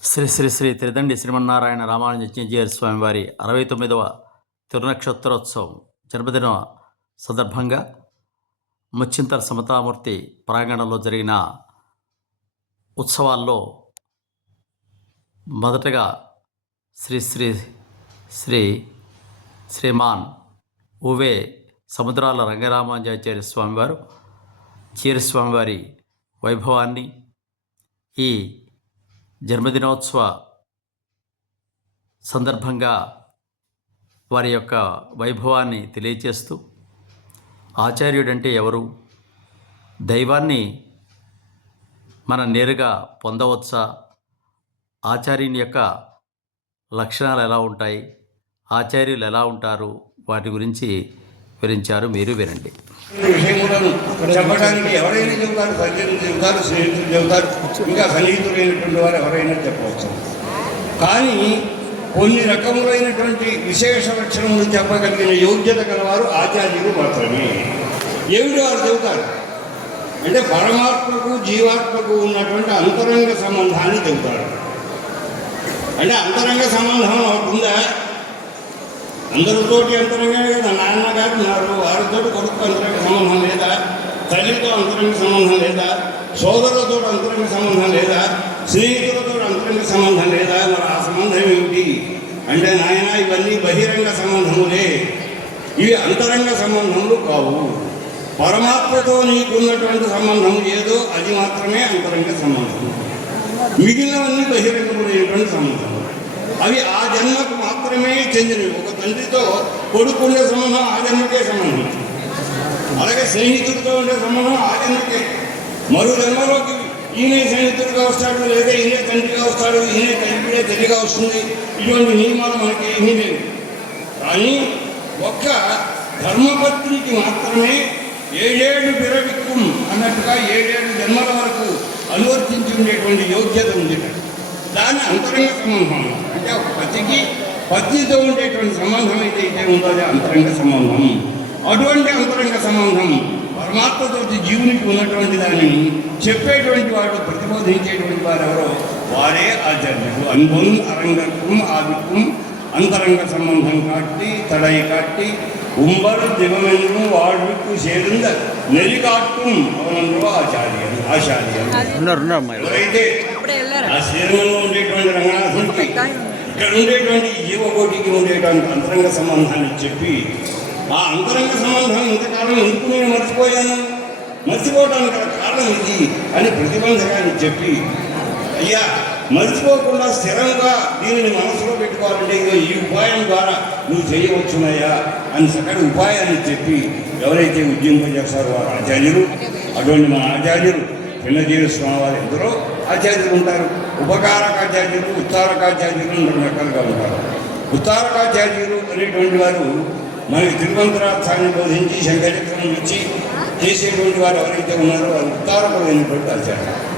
శ్రీ శ్రీ శ్రీ త్రిదండి శ్రీమన్నారాయణ రామానుజ స్వామి స్వామివారి అరవై తొమ్మిదవ తిరునక్షత్రోత్సవం జన్మదిన సందర్భంగా ముచ్చింతల సమతామూర్తి ప్రాంగణంలో జరిగిన ఉత్సవాల్లో మొదటగా శ్రీ శ్రీ శ్రీ శ్రీమాన్ ఉవే సముద్రాల రంగరామానుజాచార్య స్వామివారు చీరస్వామివారి వైభవాన్ని ఈ జన్మదినోత్సవ సందర్భంగా వారి యొక్క వైభవాన్ని తెలియచేస్తూ ఆచార్యుడంటే ఎవరు? దైవాన్ని మనం నేరుగా పొందవచ్చా? ఆచార్యుని యొక్క లక్షణాలు ఎలా ఉంటాయి? ఆచార్యులు ఎలా ఉంటారు? వాటి గురించి వివరించారు. మీరు వినండి. విషయములను చెప్పడానికి ఎవరైనా చెబుతారు సజ్జనులు చెబుతారు స్నేహితులు చెబుతారు ఇంకా సన్నిహితులైనటువంటి వారు ఎవరైనా చెప్పవచ్చు. కానీ కొన్ని రకములైనటువంటి విశేష లక్షణములు చెప్పగలిగిన యోగ్యత గలవారు ఆచార్యులు మాత్రమే. ఏమిటి వారు చెబుతారు? అంటే పరమాత్మకు జీవాత్మకు ఉన్నటువంటి అంతరంగ సంబంధాన్ని చెబుతారు. అంటే అంతరంగ సంబంధం ఒకటి ఉందా అందరితోటి అంతరంగా లేదా. నాన్నగారు ఉన్నారు. వారితో కొడుకు అంతరంగ సంబంధం లేదా? తల్లితో అంతరంగ సంబంధం లేదా? సోదరులతో అంతరంగ సంబంధం లేదా? స్నేహితులతో అంతరంగ సంబంధం లేదా? మరి ఆ సంబంధం ఏమిటి? అంటే నాయన ఇవన్నీ బహిరంగ సంబంధములే. ఇవి అంతరంగ సంబంధములు కావు. పరమాత్మతో నీకున్నటువంటి సంబంధం ఏదో అది మాత్రమే అంతరంగ సంబంధం. మిగిలినవన్నీ బహిరంగములైనటువంటి సంబంధం. అవి ఆ జన్మకు మాత్రమే చెందినవి. ఒక తండ్రితో కొడుకుండే సంబంధం ఆ జన్మకే సంబంధం. అలాగే స్నేహితుడితో ఉండే సంబంధం ఆ జన్మకే. మరో జన్మలోకి ఈయనే స్నేహితుడిగా వస్తాడు లేదా ఈయనే తండ్రిగా వస్తాడు ఈయనే తండ్రిగా తల్లిగా వస్తుంది. ఇటువంటి నియమాలు మనకి ఏమీ లేవు. కానీ ఒక్క ధర్మపత్నికి మాత్రమే ఏడేడు పిరవిక్కుం అన్నట్టుగా ఏడేడు జన్మల వరకు అనువర్తించి ఉండేటువంటి యోగ్యత ఉంది. దాన్ని అంతరంగ సంబంధం అంటే ఒక పతికి పత్నితో ఉండేటువంటి సంబంధం అయితే అయితే ఉందో అది అంతరంగ సంబంధం అటువంటి అంతరంగ సంబంధం పరమాత్మతో జీవునికి ఉన్నటువంటి దానిని చెప్పేటువంటి వాడు ప్రతిబోధించేటువంటి వారు ఎవరో వారే ఆచార్యులు అన్బొన్ అరంగత్వం ఆదిత్వం அந்தரங்க சம்பந்தம் காட்டி தடை காட்டி உம்பர் திவமென்றும் வாழ்வுக்கு சேர்ந்த நெறி காட்டும் அவனன்றோ ఆచార్యం ఆచార్యం ఉన్నారు ఉన్నారు అమ్మాయి ఎవరైతే ఆ శరీరంలో ఉండేటువంటి రంగనాథునికి ఇక్కడ ఉండేటువంటి జీవకోటికి ఉండేటువంటి అంతరంగ సంబంధాన్ని చెప్పి ఆ అంతరంగ సంబంధం ఇంతకాలం ఎందుకు నేను మర్చిపోయాను? మర్చిపోవడానికి కారణం ఇది అని ప్రతిబంధకాన్ని చెప్పి అయ్యా మర్చిపోకుండా స్థిరంగా దీనిని మనసులో పెట్టుకోవాలంటే ఈ ఉపాయం ద్వారా నువ్వు చేయవచ్చునయ్యా అని చక్కటి ఉపాయాన్ని చెప్పి ఎవరైతే ఉద్యమింపజేస్తారో వారు ఆచార్యులు అటువంటి మా ఆచార్యులు పిల్లజీవి స్వామి వారు ఎందరో ఆచార్యులు ఉంటారు ఉపకారకాచార్యులు ఉత్తారకాచార్యులు రెండు రకాలుగా ఉంటారు. ఉత్తారకాచార్యులు అనేటువంటి వారు మనకి తిరువంతరార్థాన్ని బోధించి శంకరచక్రం ఇచ్చి చేసేటువంటి వారు ఎవరైతే ఉన్నారో వారు ఉత్తారకమైనటువంటి ఆచార్యులు.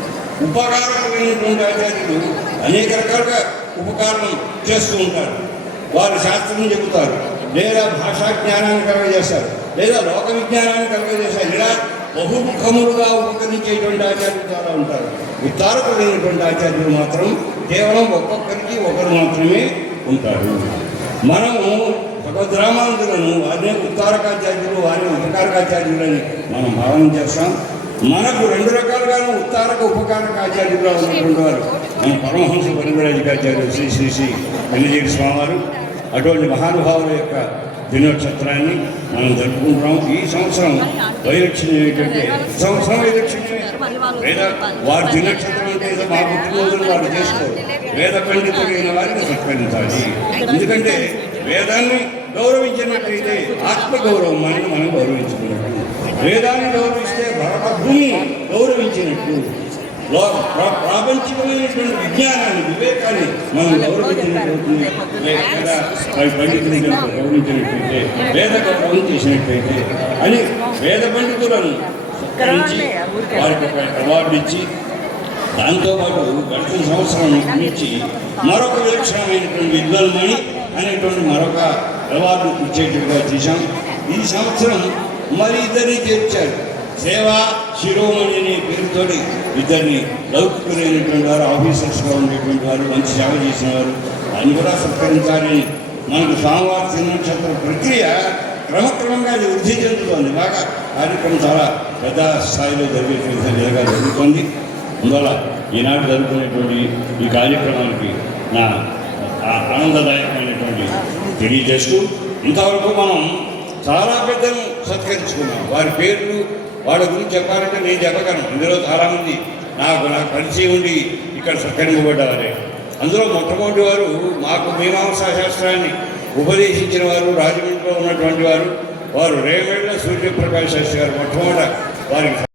ఉపకారకమైనటువంటి ఆచార్యులు అనేక రకాలుగా ఉపకారం చేస్తూ ఉంటారు. వారు శాస్త్రం చెబుతారు. లేదా భాషా జ్ఞానాన్ని కలగజేస్తారు లేదా లోక విజ్ఞానాన్ని కలగజేస్తారు ఇలా బహుముఖములుగా ఉపకరించేటువంటి ఆచార్యులు చాలా ఉంటారు. ఉత్తారకులైనటువంటి ఆచార్యులు మాత్రం కేవలం ఒక్కొక్కరికి ఒకరు మాత్రమే ఉంటారు. మనము భగవద్రామానులను వారిని ఉత్తారకాచార్యులు వారిని అని మనం భావన చేస్తాం. మనకు రెండు రకాలుగాను ఉత్తారక ఉపకారక ఆచార్యులుగా ఉన్నటువంటి వారు మన పరమహంస పరివరాజికాచార్యులు శ్రీ శ్రీ శ్రీ వెన్నజీవి స్వామివారు అటువంటి మహానుభావుల యొక్క దినోత్సవాన్ని మనం జరుపుకుంటున్నాం ఈ సంవత్సరం వైలక్షణ్యం ఏంటంటే సంవత్సరం వైలక్షణ్యమే. వేద వారి దినక్షత్రం అంటే ఏదో మా పుట్టినరోజులు వారు చేసుకోరు. వేద పండితులైన వారిని సత్కరించాలి. ఎందుకంటే వేదాన్ని గౌరవించినట్లయితే ఆత్మగౌరవం మనల్ని మనం గౌరవించుకున్నట్టు వేదాన్ని గౌరవిస్తే భరత భూమి గౌరవించినట్టు ప్రాపంచికమైనటువంటి విజ్ఞానాన్ని వివేకాన్ని మనం గౌరవించినట్లయితే లేదా పై- పండితుని కనుక గౌరవించినట్లయితే వేద గౌరవం చేసినట్లయితే అని వేద పండితులను సత్కరించి వారికి ఒక అవార్డు ఇచ్చి దాంతోపాటు గడిచిన సంవత్సరం నుంచి మరొక విలక్షణమైనటువంటి విద్వల్మణి అనేటువంటి మరొక అవార్డు ఇచ్చేట్టుగా చేశాం. ఈ సంవత్సరం మరి ఇద్దరిని చేర్చారు. సేవా శిరోమణి అనే పేరుతో ఇద్దరిని లౌకికులైనటువంటి వారు ఆఫీసర్స్గా ఉండేటువంటి వారు మంచి సేవ చేసిన వారు అని కూడా సత్కరించాలని మనకు స్వామివారి తిరునక్షత్ర ప్రక్రియ క్రమక్రమంగా అది వృద్ధి చెందుతోంది. బాగా కార్యక్రమం చాలా పెద్ద స్థాయిలో జరిగేటువంటి విధంగా జరుగుతోంది. అందువల్ల ఈనాడు జరుగుతున్నటువంటి ఈ కార్యక్రమానికి నా ఆ- ఆనందదాయకమైనటువంటి తెలియజేస్తూ ఇంతవరకు మనం చాలా పెద్దలు సత్కరించుకున్నాం. వారి పేర్లు వాళ్ళ గురించి చెప్పాలంటే నేను చెప్పగలను. ఇందులో చాలామంది నాకు నాకు పరిచయం ఉండి ఇక్కడ సత్కరింపబడ్డవారే అందులో మొట్టమొదటి వారు మాకు మీమాంసా శాస్త్రాన్ని ఉపదేశించిన వారు రాజమండ్రిలో ఉన్నటువంటి వారు వారు రేవేళ్ళ సూర్యప్రకాష్ శాస్త్రి గారు మొట్టమొదట వారికి